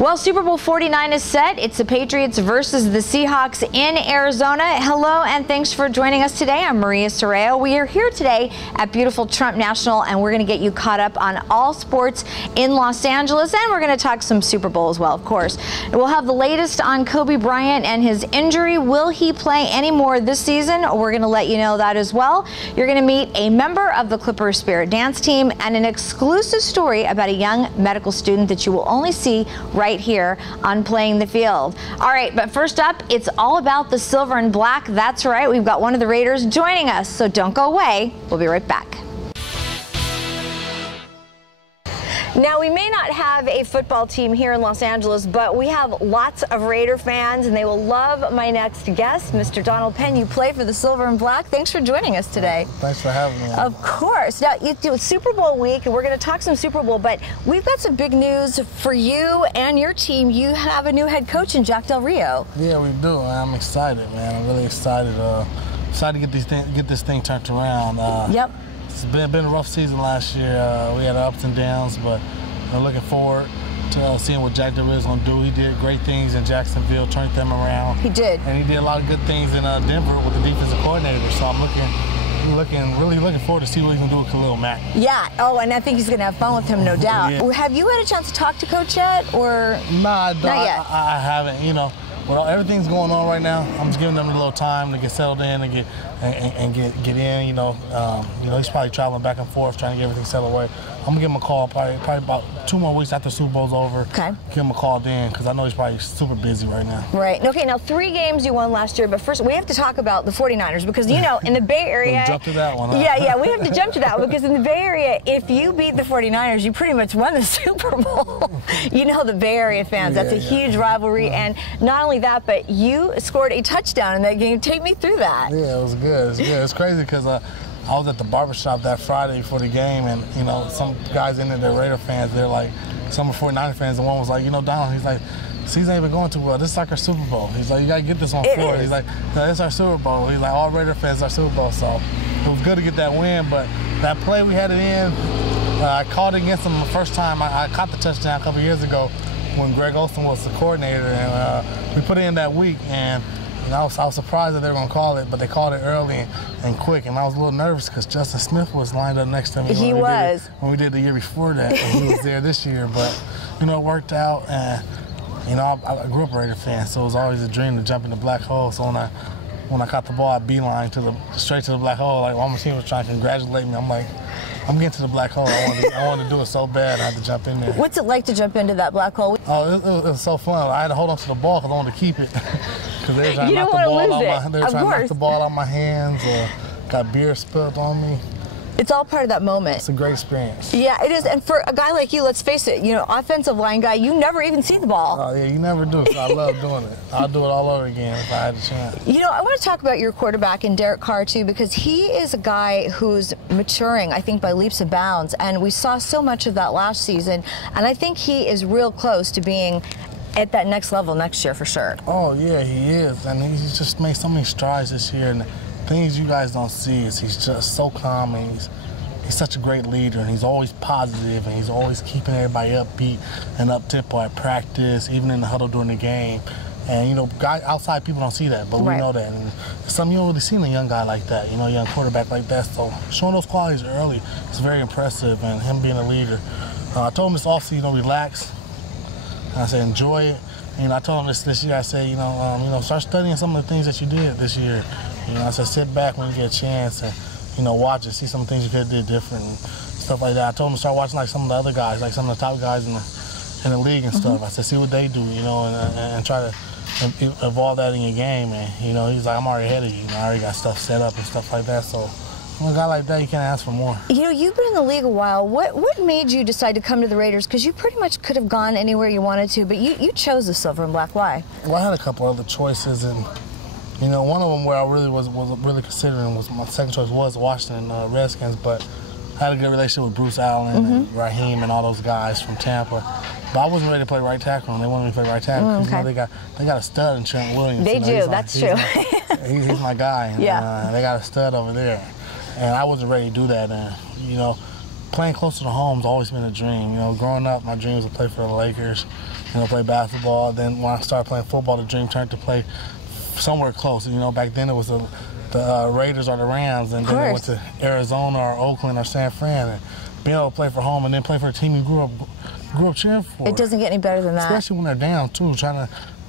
Well, Super Bowl 49 is set. It's the Patriots versus the Seahawks in Arizona. Hello, and thanks for joining us today. I'm Maria Serrao. We are here today at beautiful Trump National, and we're going to get you caught up on all sports in Los Angeles, and we're going to talk some Super Bowl as well, of course. We'll have the latest on Kobe Bryant and his injury. Will he play any more this season? We're going to let you know that as well. You're going to meet a member of the Clippers Spirit Dance team and an exclusive story about a young medical student that you will only see right here on Playing the Field. All right, but first up, it's all about the silver and black. That's right, we've got one of the Raiders joining us, so don't go away. We'll be right back. Now, we may not have a football team here in Los Angeles, but we have lots of Raider fans, and they will love my next guest, Mr. Donald Penn. You play for the Silver and Black. Thanks for joining us today. Thanks for having me. Of course. Now, you do Super Bowl week, and we're going to talk some Super Bowl, but we've got some big news for you and your team. You have a new head coach in Jack Del Rio. Yeah, we do. I'm excited, man. I'm really excited. Excited to get this thing turned around. Yep. It's been a rough season last year. We had ups and downs, but we're looking forward to seeing what Jack Del Rio is going to do. He did great things in Jacksonville, turned them around. He did. And he did a lot of good things in Denver with the defensive coordinator. So I'm really looking forward to see what he can do with Khalil Mack. Yeah. Oh, and I think he's going to have fun with him, no doubt. Yeah. Have you had a chance to talk to Coach yet, or? Nah, not yet. I haven't. You know, with everything's going on right now, I'm just giving them a little time to get settled in and get in. You know, he's probably traveling back and forth trying to get everything settled away. I'm gonna give him a call probably about 2 more weeks after Super Bowl's over. Okay. Give him a call then, because I know he's probably super busy right now. Right. Okay, now 3 games you won last year, but first we have to talk about the 49ers, because, you know, in the Bay Area. Jump to that one, huh? Yeah, we have to jump to that, because in the Bay Area, if you beat the 49ers, you pretty much won the Super Bowl. You know the Bay Area fans, that's a huge rivalry, and not only that, but you scored a touchdown in that game. Take me through that. Yeah, it was good. It was good. It's crazy because I was at the barbershop that Friday before the game, and, you know, some guys in there, they're Raider fans, they're like, some are 49er fans, and one was like, you know, Donald, he's like, season ain't been going too well. This is like our Super Bowl. He's like, you got to get this on floor. He's like, no, this is our Super Bowl. He's like, all Raider fans are Super Bowl. So it was good to get that win, but that play we had it in, I caught it against them the first time. I caught the touchdown a couple years ago when Greg Olsen was the coordinator, and we put it in that week, and I was surprised that they were going to call it, but they called it early and quick, and I was a little nervous because Justin Smith was lined up next to me. He was. When we did the year before that, and he was there this year, but, you know, it worked out, and, you know, I grew up a Raider fan, so it was always a dream to jump in the black hole. So when I caught the ball, I beeline straight to the black hole. Like, my team was trying to congratulate me. I'm like, I'm getting to the black hole. I wanted to do it so bad, I had to jump in there. What's it like to jump into that black hole? Oh, it was so fun. I had to hold on to the ball because I wanted to keep it. Because they were trying to knock the ball out of my hands, or got beer spilled on me. It's all part of that moment. It's a great experience. Yeah, it is. And for a guy like you, let's face it, you know, offensive line guy, you never even see the ball. Oh, yeah, you never do. So I love doing it. I'll do it all over again if I had the chance. You know, I want to talk about your quarterback and Derek Carr, too, because he is a guy who's maturing, I think, by leaps and bounds. And we saw so much of that last season. And I think he is real close to being at that next level next year for sure. Oh, yeah, he is. And he's just made so many strides this year. And things you guys don't see is he's just so calm, and he's such a great leader, and he's always positive, and he's always keeping everybody upbeat and up-tempo at practice, even in the huddle during the game. And, you know, outside people don't see that, but we know that. And it's something you don't really see in a young guy like that, you know, a young quarterback like that. So showing those qualities early is very impressive, and him being a leader. I told him this offseason, you know, relax. And I said, enjoy it. And I told him this year, I said, you know, start studying some of the things that you did this year. You know, I said, sit back when you get a chance and, you know, watch and see some things you could have did different and stuff like that. I told him to start watching like some of the other guys, like some of the top guys in the league and stuff. I said, see what they do, you know, and try to evolve that in your game. And, you know, he's like, I'm already ahead of you. I already got stuff set up and stuff like that. So when a guy like that, you can't ask for more. You know, you've been in the league a while. What made you decide to come to the Raiders? Because you pretty much could have gone anywhere you wanted to, but you chose the silver and black. Why? Well, I had a couple other choices, and, you know, one of them where I really was really considering was my second choice was Washington Redskins, but I had a good relationship with Bruce Allen and Raheem and all those guys from Tampa. But I wasn't ready to play right tackle, and they wanted me to play right tackle because you know, they got a stud in Trent Williams. They do, that's true. He's my guy. And, yeah. They got a stud over there, and I wasn't ready to do that. And, you know, playing closer to home has always been a dream. You know, growing up, my dream was to play for the Lakers, you know, play basketball. Then when I started playing football, the dream turned to play somewhere close. You know, back then it was the Raiders or the Rams, and then I went to Arizona or Oakland or San Fran, and being able to play for home and then play for a team you grew up cheering for. It doesn't get any better than that. Especially when they're down too,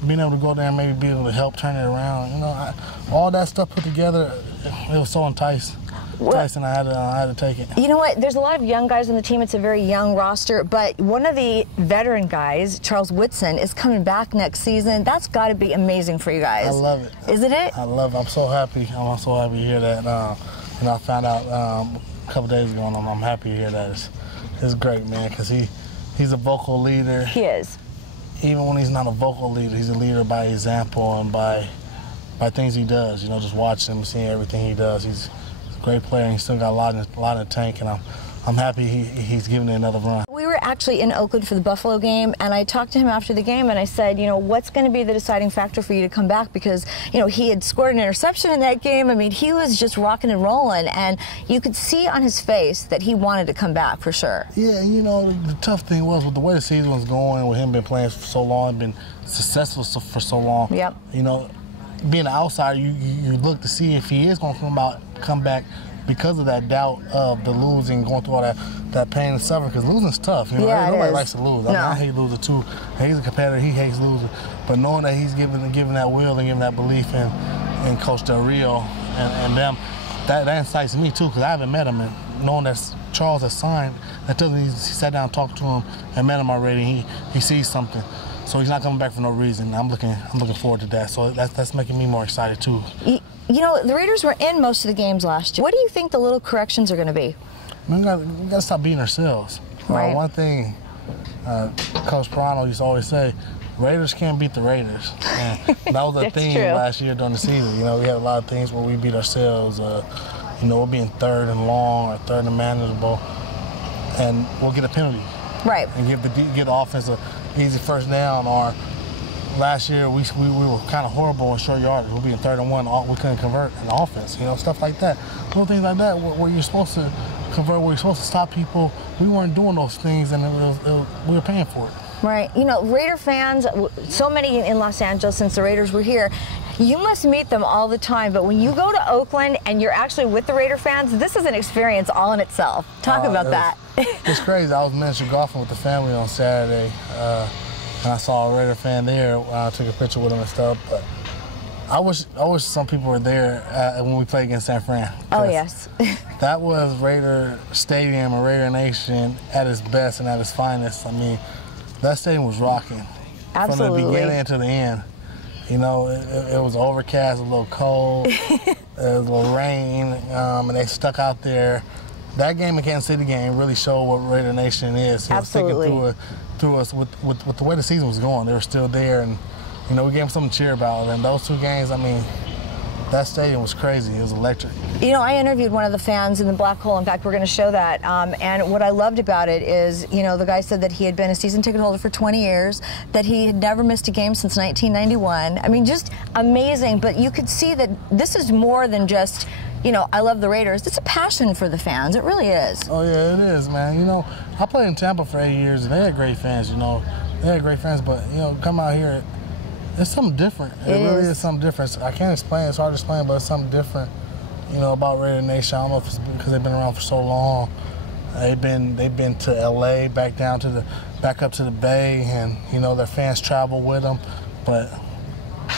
being able to go there and maybe be able to help turn it around. You know, all that stuff put together, it was so enticing. And I had to take it. You know what? There's a lot of young guys on the team. It's a very young roster, but one of the veteran guys, Charles Woodson, is coming back next season. That's got to be amazing for you guys. I love it. Isn't it? I love it. I'm so happy. I'm so happy to hear that. You know, I found out a couple days ago, and I'm happy to hear that. It's great, man, because he's a vocal leader. He is. Even when he's not a vocal leader, he's a leader by example and by things he does. You know, just watching him, seeing everything he does. He's a great player, and he's still got a lot in the tank, and I'm happy he's giving it another run. We were actually in Oakland for the Buffalo game, and I talked to him after the game, and I said, you know, what's going to be the deciding factor for you to come back? Because, you know, he had scored an interception in that game. I mean, he was just rocking and rolling, and you could see on his face that he wanted to come back for sure. Yeah, you know, the tough thing was with the way the season was going, with him been playing for so long, been successful for so long. Yep. You know, being an outsider, you look to see if he is going to come back because of that doubt of the losing, going through all that pain and suffering, because losing's tough. You know, nobody likes to lose. I hate losing too. He's a competitor. He hates losing. But knowing that he's giving that will and giving that belief in Coach Del Rio and them, that incites me too, because I haven't met him. And knowing that Charles has signed, that doesn't mean he sat down and talked to him and met him already. He sees something. So he's not coming back for no reason. I'm looking forward to that. So that's making me more excited too. You know, the Raiders were in most of the games last year. What do you think the little corrections are going to be? We got to stop beating ourselves. Right. One thing Coach Serrao used to always say, Raiders can't beat the Raiders. And that was a theme last year during the season. You know, we had a lot of things where we beat ourselves. You know, we're being third and long or third and manageable, and we'll get a penalty. Right. And give the offense an easy first down. Or last year we were kind of horrible in short yardage. We'll be in 3rd and 1. We couldn't convert in offense. You know, stuff like that. Little things like that where you're supposed to convert, where you're supposed to stop people. We weren't doing those things, and we were paying for it. Right. You know, Raider fans, so many in Los Angeles since the Raiders were here, you must meet them all the time, but when you go to Oakland and you're actually with the Raider fans, this is an experience all in itself. Talk about that. It's crazy. I was miniature golfing with the family on Saturday, and I saw a Raider fan there. I took a picture with him and stuff, but I wish some people were there when we played against San Fran. Oh, yes. That was Raider Stadium and Raider Nation at its best and at its finest. I mean, that stadium was rocking. Absolutely. From the beginning to the end. You know, it was overcast, a little cold, there was a little rain, and they stuck out there. That game, the Kansas City game, really showed what Raider Nation is. Absolutely. Sticking through us with the way the season was going. They were still there, and, you know, we gave them something to cheer about. And those 2 games, I mean, that stadium was crazy. It was electric. You know, I interviewed one of the fans in the Black Hole. In fact, we're going to show that. And what I loved about it is, you know, the guy said that he had been a season ticket holder for 20 years, that he had never missed a game since 1991. I mean, just amazing. But you could see that this is more than just, you know, I love the Raiders. It's a passion for the fans. It really is. Oh, yeah, it is, man. You know, I played in Tampa for 8 years, and they had great fans, you know. They had great fans, but, you know, come out here, it's something different. It really is something different. I can't explain. It's hard to explain, but it's something different, you know, about Raider Nation. I don't know if it's because they've been around for so long. They've been to L.A., back up to the Bay, and, you know, their fans travel with them. But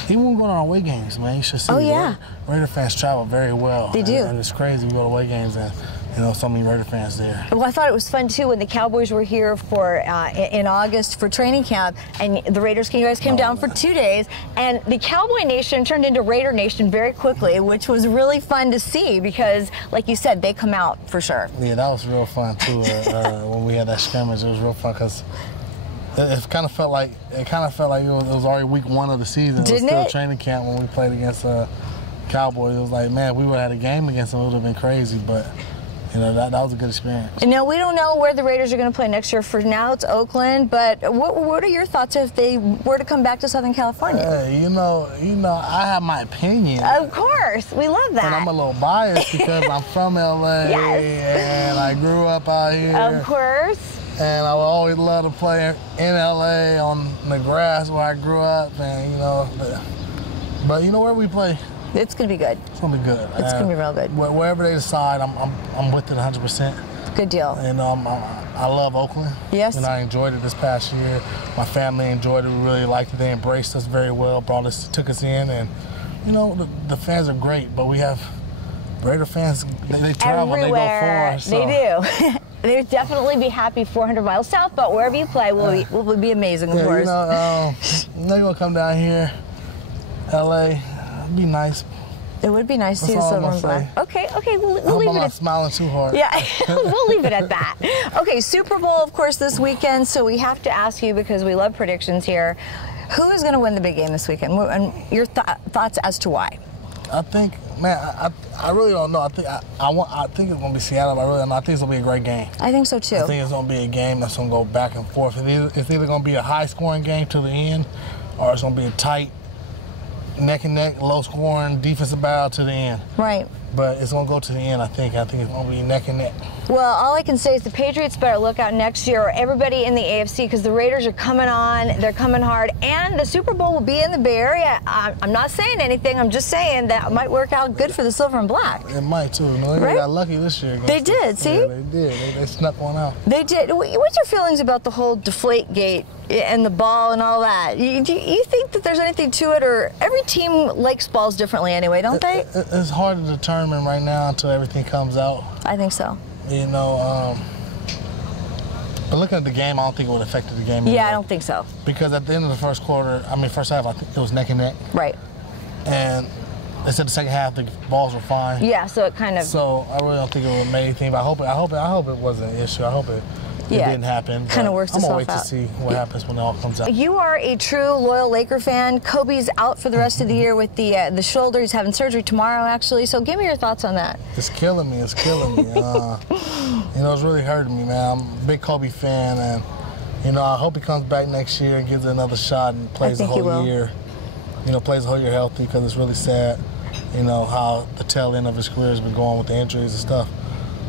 even when we go to our away games, man, you should see. Oh, yeah. Raider fans travel very well. They do. And it's crazy. We go to away games and, you know, so many Raider fans there. Well, I thought it was fun, too, when the Cowboys were here for in August for training camp, and the Raiders, you guys came down for 2 days, and the Cowboy Nation turned into Raider Nation very quickly, which was really fun to see because, like you said, they come out for sure. Yeah, that was real fun, too, when we had that scrimmage. It was real fun because it kind of felt like it was already week 1 of the season. Didn't it was still it? Training camp when we played against Cowboys. It was like, man, we would have had a game against them. It would have been crazy, but You know, that was a good experience. Now, we don't know where the Raiders are going to play next year. For now, it's Oakland. But what are your thoughts if they were to come back to Southern California? Hey, you know, I have my opinion. Of course, we love that. And I'm a little biased because I'm from LA and I grew up out here. Of course. And I would always love to play in LA on the grass where I grew up, and you know, but you know where we play. It's gonna be good. It's gonna be good. It's gonna be real good. Wherever they decide, I'm with it 100%. Good deal. And I love Oakland. Yes. And I enjoyed it this past year. My family enjoyed it. We really liked it. They embraced us very well. Took us in, and you know, the fans are great. But we have Raider fans. They travel. Everywhere. And they go for us. They do. They'll definitely be happy 400 miles south, but wherever you play will be amazing, of course. You know, they're gonna come down here, LA. It'd be nice. It would be nice to see the silver and black. Okay, we'll leave it. I'm not smiling too hard. Yeah, we'll leave it at that. Okay, Super Bowl, of course, this weekend. So we have to ask you, because we love predictions here, who is going to win the big game this weekend, and your thoughts as to why? I think, man, I really don't know. I think it's going to be Seattle. I really don't know. I think it's going to be a great game. I think so too. I think it's going to be a game that's going to go back and forth. It's either going to be a high-scoring game to the end, or it's going to be a tight, neck-and-neck, low-scoring defensive battle to the end. Right. But it's going to go to the end, I think. I think it's going to be neck-and-neck. Well, all I can say is the Patriots better look out next year, or everybody in the AFC, because the Raiders are coming on. They're coming hard. And the Super Bowl will be in the Bay Area. I'm not saying anything. I'm just saying that might work out good for the silver and black. It might, too. You know, they got lucky this year. They did, see? Yeah, they did. They snuck one out. They did. What's your feelings about the whole Deflategate and the ball and all that? You think that there's anything to it, or every team likes balls differently anyway, don't they? It's hard to determine right now until everything comes out. I think so. You know, but looking at the game, I don't think it would have affected the game anymore. Yeah, I don't think so. Because at the end of the first half, I think it was neck and neck. Right. And they said the second half, the balls were fine. Yeah, so it kind of. So I really don't think it would have made anything. But I hope it wasn't an issue. I hope it didn't happen. Kind of works itself out. I'm gonna wait to see what happens when it all comes out. You are a true loyal Laker fan. Kobe's out for the rest of the year with the shoulder. He's having surgery tomorrow, actually. So give me your thoughts on that. It's killing me. It's killing me. You know, it's really hurting me, man. I'm a big Kobe fan, and you know, I hope he comes back next year and gives it another shot and plays the whole year. You know, plays the whole year healthy, because it's really sad. You know how the tail end of his career has been going with the injuries and stuff.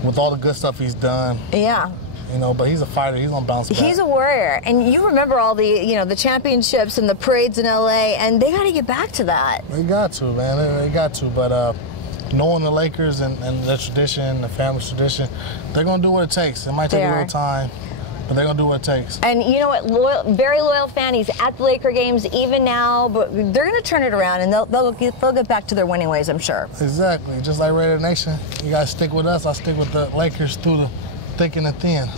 With all the good stuff he's done. Yeah. You know, but he's a fighter. He's gonna bounce back. He's a warrior, and you remember all the, the championships and the parades in LA, and they got to get back to that. They got to, man. They got to. But knowing the Lakers and their tradition, the family tradition, they're gonna do what it takes. It might take a little time, but they're gonna do what it takes. And you know what? Very loyal fan. He's at the Laker games even now, but they're gonna turn it around, and they'll get back to their winning ways, I'm sure. Exactly. Just like Raider Nation, you guys stick with us. I stick with the Lakers through the thick and the thin.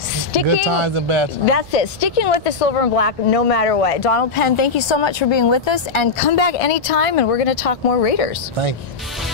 Good times and bad times. That's it. Sticking with the silver and black no matter what. Donald Penn, thank you so much for being with us, and come back anytime, and we're going to talk more Raiders. Thank you.